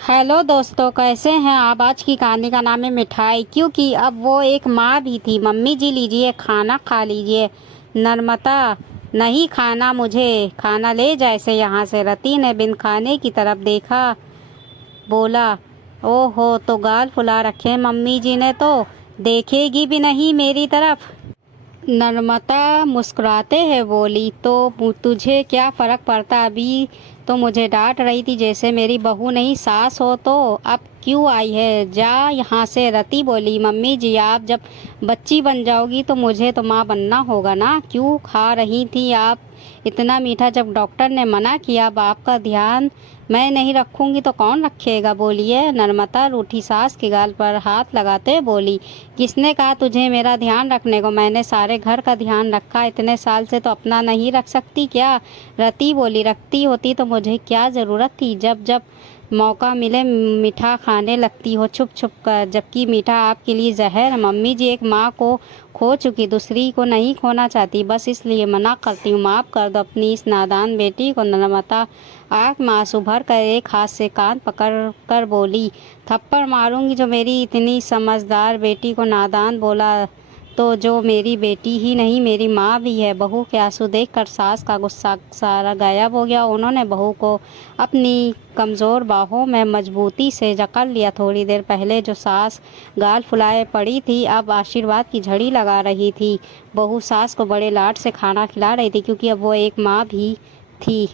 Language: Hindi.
हेलो दोस्तों, कैसे हैं आप। आज की कहानी का नाम है मिठाई। क्योंकि अब वो एक माँ भी थी। मम्मी जी लीजिए खाना खा लीजिए। नर्मदा, नहीं खाना, मुझे खाना ले जाए से यहाँ से। रति ने बिन खाने की तरफ देखा, बोला, ओहो, तो गाल फुला रखे मम्मी जी ने तो। देखेगी भी नहीं मेरी तरफ। नर्मदा मुस्कुराते हुए बोली, तो तुझे क्या फ़र्क पड़ता। अभी तो मुझे डांट रही थी जैसे मेरी बहू नहीं सास हो। तो अब क्यों आई है, जा यहाँ से। रति बोली, मम्मी जी आप जब बच्ची बन जाओगी तो मुझे तो माँ बनना होगा ना। क्यों खा रही थी आप इतना मीठा, जब डॉक्टर ने मना किया। अब आपका ध्यान मैं नहीं रखूंगी तो कौन रखेगा, बोलिए। नर्मदा रूठी सास के गाल पर हाथ लगाते बोली, किसने कहा तुझे मेरा ध्यान रखने को। मैंने सारे घर का ध्यान रखा इतने साल से, तो अपना नहीं रख सकती क्या। रति बोली, रखती होती तो मुझे क्या ज़रूरत थी। जब जब मौका मिले मीठा खाने लगती हो छुप छुप कर, जबकि मीठा आपके लिए जहर है। मम्मी जी एक माँ को खो चुकी, दूसरी को नहीं खोना चाहती, बस इसलिए मना करती हूँ। माफ़ कर दो अपनी इस नादान बेटी को। नर्मदा आँख में आंसू भर कर एक हाथ से कान पकड़ कर बोली, थप्पड़ मारूंगी जो मेरी इतनी समझदार बेटी को नादान बोला। तो जो मेरी बेटी ही नहीं मेरी माँ भी है। बहू के आंसू देखकर सास का गुस्सा सारा गायब हो गया। उन्होंने बहू को अपनी कमज़ोर बाहों में मजबूती से जकड़ लिया। थोड़ी देर पहले जो सास गाल फुलाए पड़ी थी, अब आशीर्वाद की झड़ी लगा रही थी। बहू सास को बड़े लाड से खाना खिला रही थी, क्योंकि अब वो एक माँ भी थी।